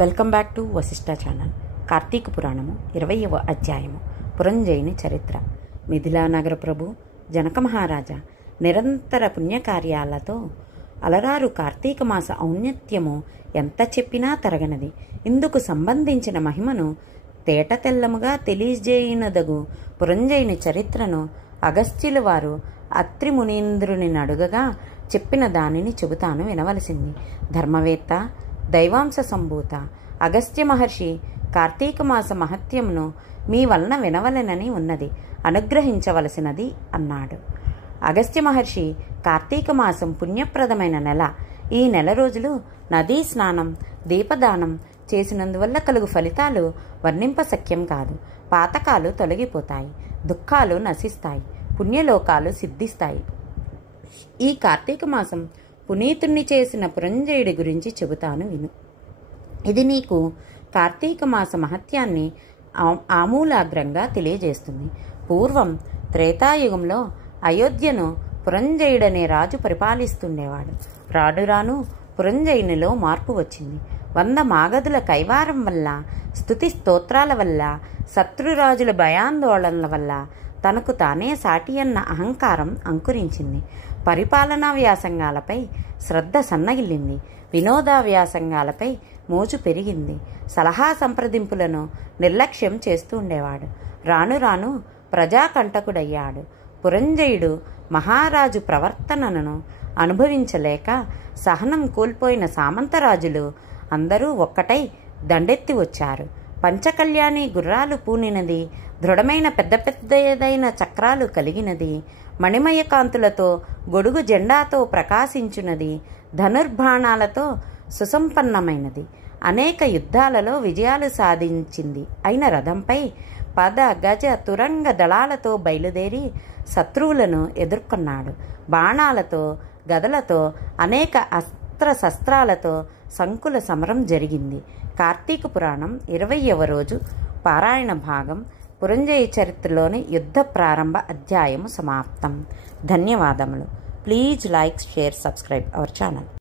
Welcome back to Vashishtha channel. Karthika Puranamu 20వ అధ్యాయము పురంజయుని చరిత్ర. మిథిలా నగర ప్రభు జనక మహారాజా నిరంతర పుణ్యకార్యాలతో అలరారు కార్తీక మాస ఔన్నత్యము ఎంత చెప్పినా తరగనది. ఇందుకు సంబంధించిన మహిమను తేట తెల్లముగా తెలియజేయునదగు పురంజయుని చరిత్రను అగస్త్యుల వారు అత్రి మునీంద్రుని అడుగగా చెప్పిన దానిని చెబుతాను వినవలసింది. ధర్మవేత్త, దైవాంశ సంభూత అగస్త్య మహర్షి కార్తీక మాస మహత్యమును మీ వలన వినవలెనని ఉన్నది, అనుగ్రహించవలసినది అన్నాడు. అగస్త్య మహర్షి కార్తీక మాసం పుణ్యప్రదమైన నెల. ఈ నెల రోజులు నదీ స్నానం, దీపదానం చేసినందువల్ల కలుగు ఫలితాలు వర్ణింపశక్యం కాదు. పాతకాలు తొలగిపోతాయి, దుఃఖాలు నశిస్తాయి, పుణ్యలోకాలు సిద్ధిస్తాయి. ఈ కార్తీక మాసం పునీతుణ్ణి చేసిన పురంజయుడి గురించి చెబుతాను విను. ఇది నీకు కార్తీక మాస మహత్యాన్ని ఆమూలాగ్రంగా తెలియజేస్తుంది. పూర్వం త్రేతాయుగంలో అయోధ్యను పురంజయుడనే రాజు పరిపాలిస్తుండేవాడు. రాను రాను పురంజయునిలో మార్పు వచ్చింది. 100 మాగధుల కైవారం వల్ల, స్తుతి స్తోత్రాల వల్ల, శత్రురాజుల భయాందోళనల వల్ల తనకు తానే సాటి అన్న అహంకారం అంకురించింది. పరిపాలనా వ్యాసంగాలపై శ్రద్ధ సన్నగిల్లింది. వినోద వ్యాసంగాలపై మోజు పెరిగింది. సలహా సంప్రదింపులను నిర్లక్ష్యం చేస్తూ ఉండేవాడు. రాను రాను ప్రజాకంటకుడయ్యాడు. పురంజయుడు మహారాజు ప్రవర్తనను అనుభవించలేక సహనం కోల్పోయిన సామంతరాజులు అందరూ ఒక్కటై దండెత్తి వచ్చారు. పంచకళ్యాణి గుర్రాలు పూనినది, దృఢమైన పెద్ద పెద్దదైన చక్రాలు కలిగినది, మణిమయ కాంతులతో గొడుగు జెండాతో ప్రకాశించున్నది, ధనుర్బాణాలతో సుసంపన్నమైనది, అనేక యుద్ధాలలో విజయాలు సాధించింది అయిన రథంపై 10 గజ తురంగ దళాలతో బయలుదేరి శత్రువులను ఎదుర్కొన్నాడు. బాణాలతో, గదలతో, అనేక అస్త్రశస్త్రాలతో సంకుల సమరం జరిగింది. కార్తీక పురాణం 20వ రోజు పారాయణ భాగం పురంజయ చరిత్రలోని యుద్ధ ప్రారంభ అధ్యాయము సమాప్తం. ధన్యవాదములు. Please like, share, subscribe our channel.